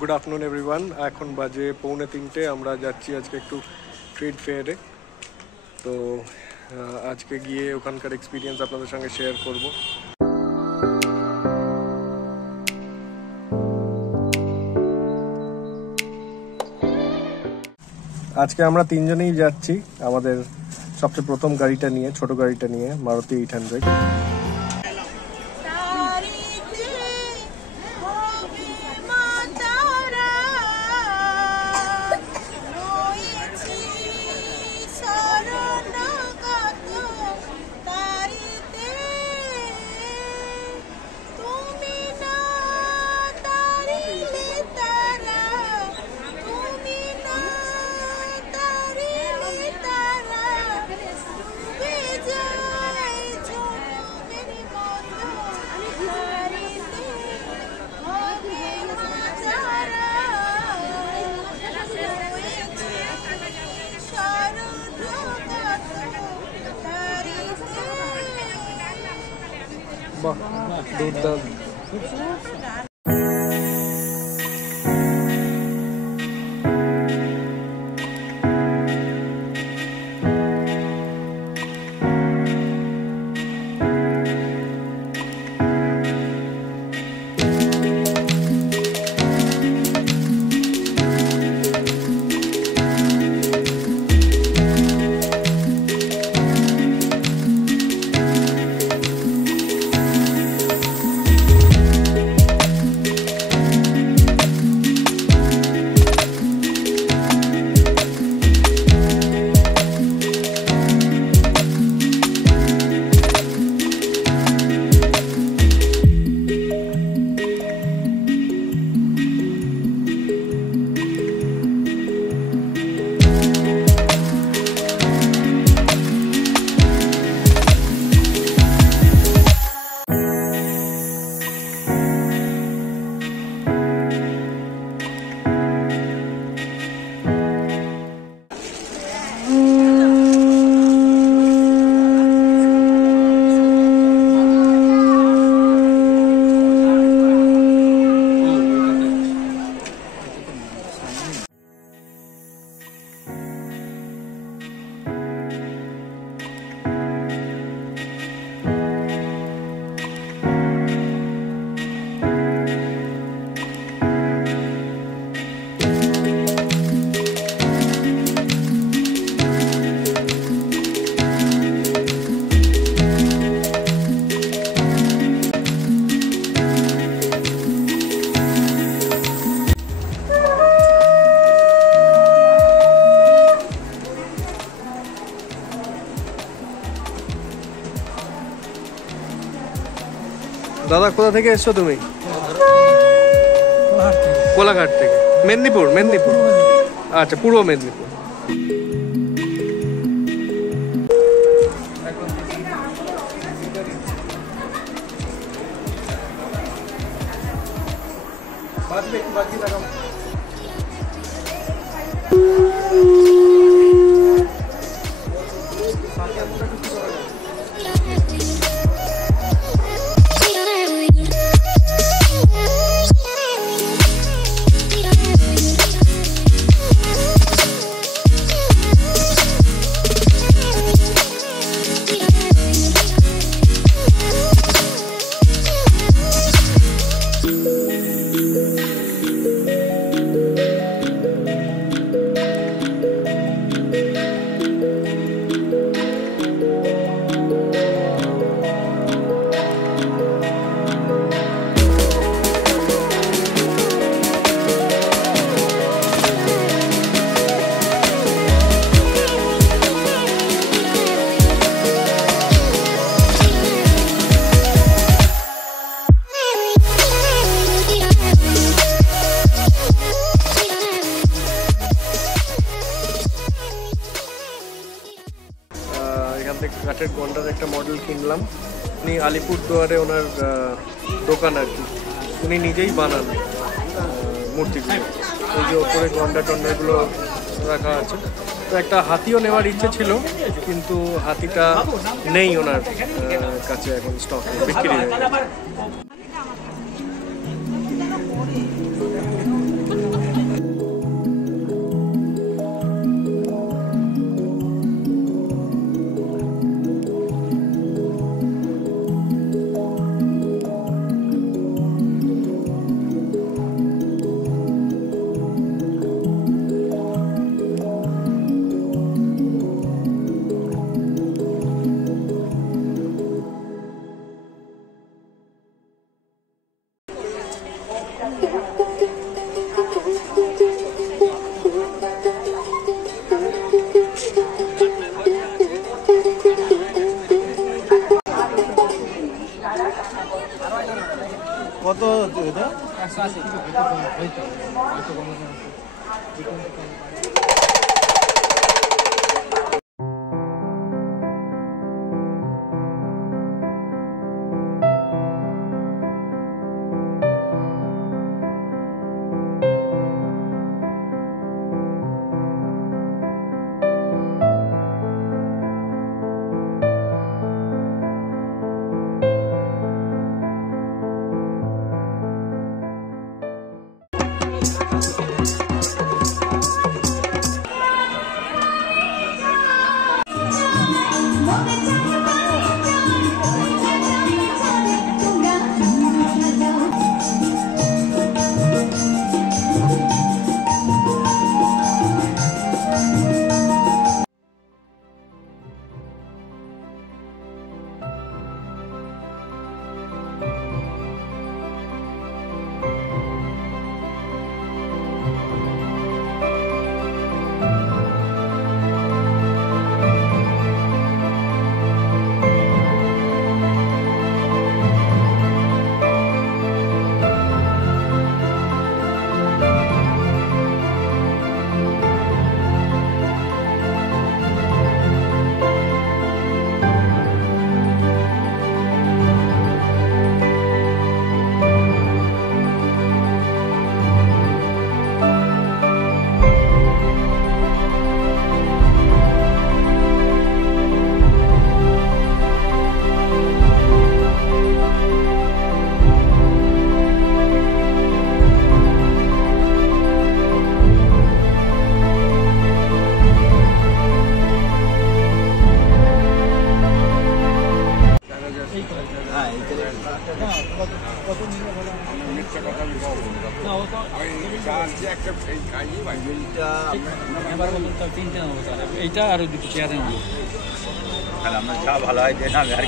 Good afternoon everyone. এখন বাজে 2:45 আমরা যাচ্ছি আজকে একটু ট্রেড ফেয়ারে। তো আজকে গিয়ে ওখানকার এক্সপিরিয়েন্স আপনাদের সঙ্গে শেয়ার করব। আজকে আমরা তিনজনেই যাচ্ছি আমাদের সবচেয়ে প্রথম গাড়িটা নিয়ে, ছোট গাড়িটা নিয়ে, মারুতি 800। বাহ, দুর্দান্ত। দাদা, কোথা থেকে এসছো তুমি? কোলাঘাট থেকে। মেদিনীপুর? মেদিনীপুর, আচ্ছা, পূর্ব মেদিনীপুর। কাঠের গন্ডার একটা মডেল কিনলাম। উনি আলিপুরদুয়ারে ওনার দোকান আর কি, উনি নিজেই বানান মূর্তিগুলো। এই যে ওপরে গন্ডা টন্ডাগুলো রাখা আছে। তো একটা হাতিও নেওয়ার ইচ্ছে ছিল, কিন্তু হাতিটা নেই ওনার কাছে এখন, স্টক বিক্রি হয়ে গেছে। এইটা আর দুটো চেয়ারে আমরা চা ভালো হয় দেন আমি আর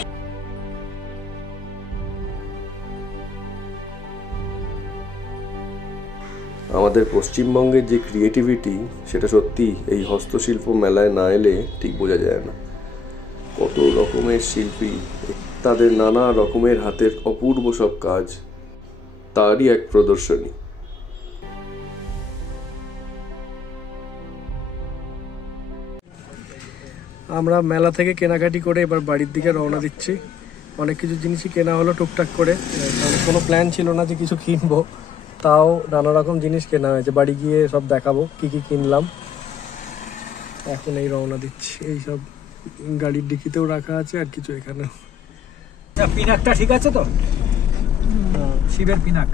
আমাদের পশ্চিমবঙ্গের যে ক্রিয়েটিভিটি সেটা সত্যি এই হস্তশিল্প মেলায় না এলে ঠিক বোঝা যায় না। কত রকমের শিল্পী, তাদের নানা রকমের হাতের অপূর্ব সব কাজ, তারই এক প্রদর্শনী। আমরা মেলা থেকে কেনাকাটি করে এবার বাড়ির দিকে রওনা দিচ্ছি। অনেক কিছু জিনিসই কেনা হলো টুকটাক করে, কোনো প্ল্যান ছিল না যে কিছু কিনবো, তাও নানা রকম জিনিস কেনা হয়েছে। বাড়ি গিয়ে সব দেখাবো কি কি কিনলাম। এখন এই রওনা দিচ্ছি, এই সব গাড়ির ডিকিতেও রাখা আছে আর কিছু এখানে। পিনাকটা ঠিক আছে তো? শিবের পিনাক।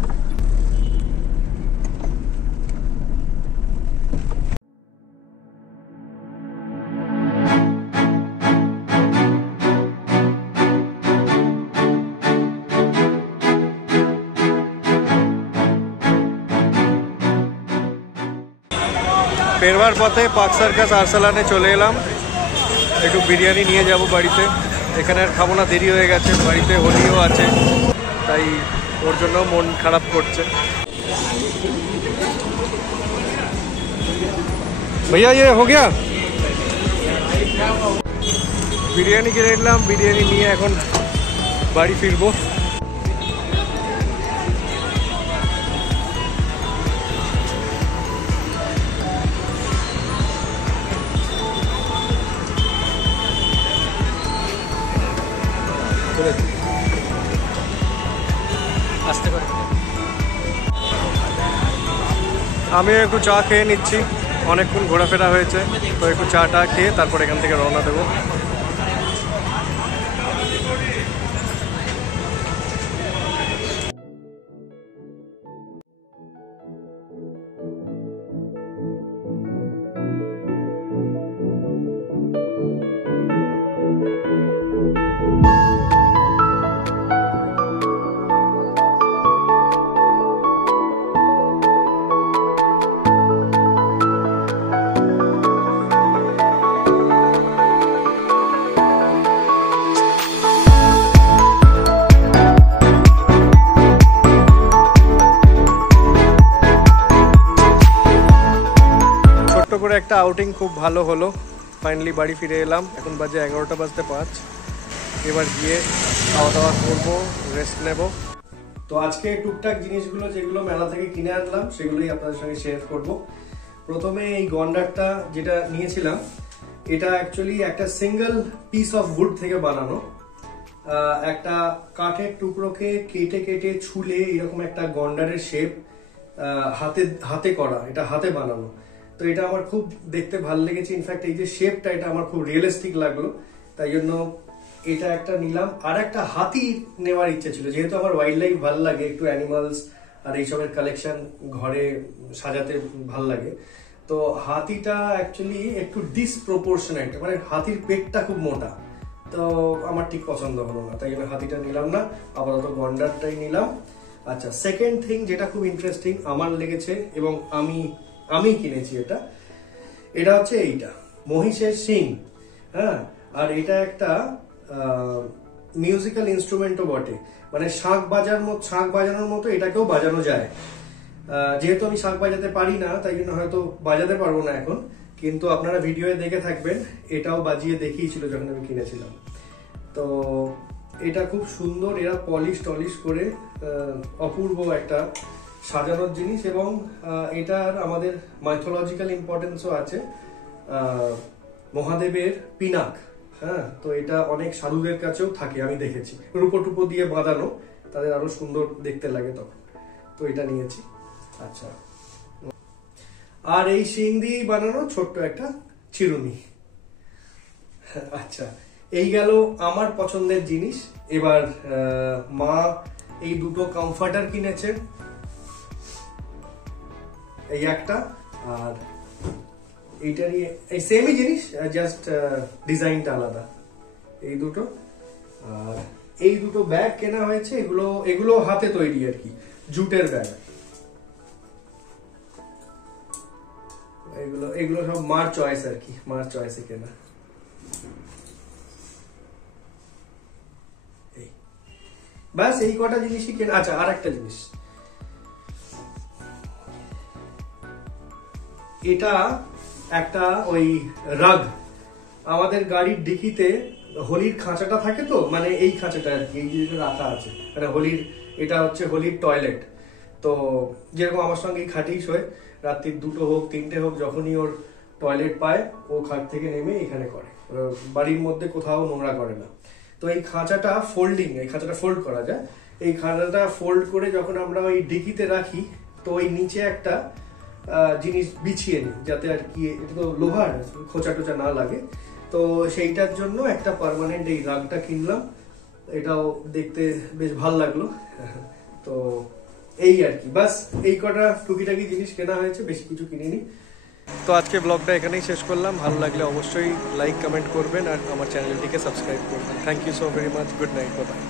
ফেরবার পথে পার্ক সার্কাস আরসালানে চলে এলাম। একটু বিরিয়ানি নিয়ে যাব বাড়িতে, এখানে আর খাবো না, দেরি হয়ে গেছে। বাড়িতে হোলিও আছে, তাই ওর জন্য মন খারাপ করছে। ভাইয়া ये हो गया? বিরিয়ানি কিনে নিলাম, বিরিয়ানি নিয়ে এখন বাড়ি ফিরবো। আসতে পারে। আমি একটু চা খেয়ে নিচ্ছি, অনেকক্ষণ ঘোরাফেরা হয়েছে, তো একটু চাটা খেয়ে তারপর এখান থেকে রওনা দেবো। করে একটা আউটিং খুব ভালো হলো। ফাইনালি বাড়ি ফিরে এলাম, এখন বাজে 11টা বাজতে 5। এবার গিয়ে খাওয়া দাওয়া করবো, রেস্ট নেব, তো আজকে টুকটাক জিনিসগুলো যেগুলো মেলা থেকে কিনে আনলাম সেগুলোই আপনাদের সঙ্গে শেয়ার করব। প্রথমে এই গন্ডারটা যেটা নিয়েছিলাম, এটা অ্যাকচুয়ালি একটা সিঙ্গেল পিস অফ উড থেকে বানানো। একটা কাঠের টুকরোকে কেটে কেটে ছুলে এরকম একটা গন্ডারের শেপ হাতে করা, এটা হাতে বানানো। তো এটা আমার খুব দেখতে ভালো লেগেছে। ইনফ্যাক্ট এই যে শেপটা, এটা আমার খুব রিয়েলিস্টিক লাগলো, তাই জন্য এটা একটা নিলাম। আর একটা হাতি নেওয়ার ইচ্ছে ছিল, যেহেতু আমার ওয়াইল্ড লাইফ ভালো লাগে, একটু অ্যানিমালস আর এইসবের কালেকশন ঘরে সাজাতে ভাল লাগে। তো হাতিটা অ্যাকচুয়ালি একটু ডিসপ্রপোর্শনেট, মানে হাতির পেটটা খুব মোটা, তো আমার ঠিক পছন্দ হলো না, তাই জন্য হাতিটা নিলাম না, আপাতত গন্ডারটাই নিলাম। আচ্ছা, সেকেন্ড থিং যেটা খুব ইন্টারেস্টিং আমার লেগেছে এবং আমি কিনেছি, এটা হচ্ছে এইটা মহিষের শিং। হ্যাঁ, আর এটা একটা মিউজিক্যাল ইনস্ট্রুমেন্টও বটে, মানে শাঁখ বাজানোর মতো এটাকেও বাজানো যায়। যেহেতু আমি শাঁখ বাজাতে পারি না, তাই জন্য হয়তো বাজাতে পারবো না এখন, কিন্তু আপনারা ভিডিওয়ে দেখে থাকবেন, এটাও বাজিয়ে দেখিয়েছিল যখন আমি কিনেছিলাম। তো এটা খুব সুন্দর, এরা পলিশ করে অপূর্ব একটা সাজানোর জিনিস, এবং এটার আমাদের মাইথোলজিক্যাল ইম্পর্টেন্সও আছে। মহাদেবের পিনাক, হ্যাঁ, তো এটা অনেক সাধুদের কাছেও থাকে, আমি দেখেছি রূপো দিয়ে বাঁধানো, তাদের আরো সুন্দর দেখতে লাগে তখন। তো এটা নিয়েছি। আচ্ছা, আর এই শিং দিয়েই বানানো ছোট্ট একটা চিরুনি। আচ্ছা, এই গেল আমার পছন্দের জিনিস। এবার মা এই দুটো কমফর্টার কিনেছে, এই একটা আর এইটারই, এই সেমই জিনিস, জাস্ট ডিজাইনটা আলাদা, এই দুটো। আর এই দুটো ব্যাগ কেনা হয়েছে, এগুলো হাতে তৈরি আর কি, জুটের ব্যাগ। এগুলো সব মার চয়েস আর কি, মার চয়েসে কেনা। ব্যাস এই কটা জিনিসই কেনা। আচ্ছা, আর একটা জিনিস, এটা একটা ওই রাগ, আমাদের গাড়ির ডিকিতে হোলির খাঁচাটা থাকে, তো মানে এই খাঁচাটা আর কি, এই যে রাখা আছে, মানে হোলির, এটা হচ্ছে হোলির টয়লেট। তো যেরকম আমার সঙ্গে এই খাটেই শোয়, রাত্রির 2টো হোক 3টে হোক, যখনই ওর টয়লেট পায় ও খাট থেকে নেমে এখানে করে, বাড়ির মধ্যে কোথাও নোংরা করে না। তো এই খাঁচাটা ফোল্ডিং, এই খাঁচাটা ফোল্ড করা যায়, এই খাঁচাটা ফোল্ড করে যখন আমরা ওই ডিকিতে রাখি, তো ওই নিচে একটা জিনিস বিছিয়ে নিই, যাতে আর কি, এটা তো লোহার, খোঁচা টোচা না লাগে। তো সেইটার জন্য একটা পার্মানেন্ট এই রাগটা কিনলাম, এটাও দেখতে বেশ ভালো লাগলো। তো এই আর কি, বাস এই কটা টুকিটাকি জিনিস কেনা হয়েছে, বেশি কিছু কিনিনি। তো আজকে ব্লগটা এখানেই শেষ করলাম। ভালো লাগলে অবশ্যই লাইক কমেন্ট করবেন আর আমার চ্যানেলটিকে সাবস্ক্রাইব করবেন। Thank you so very much, good night, bye by.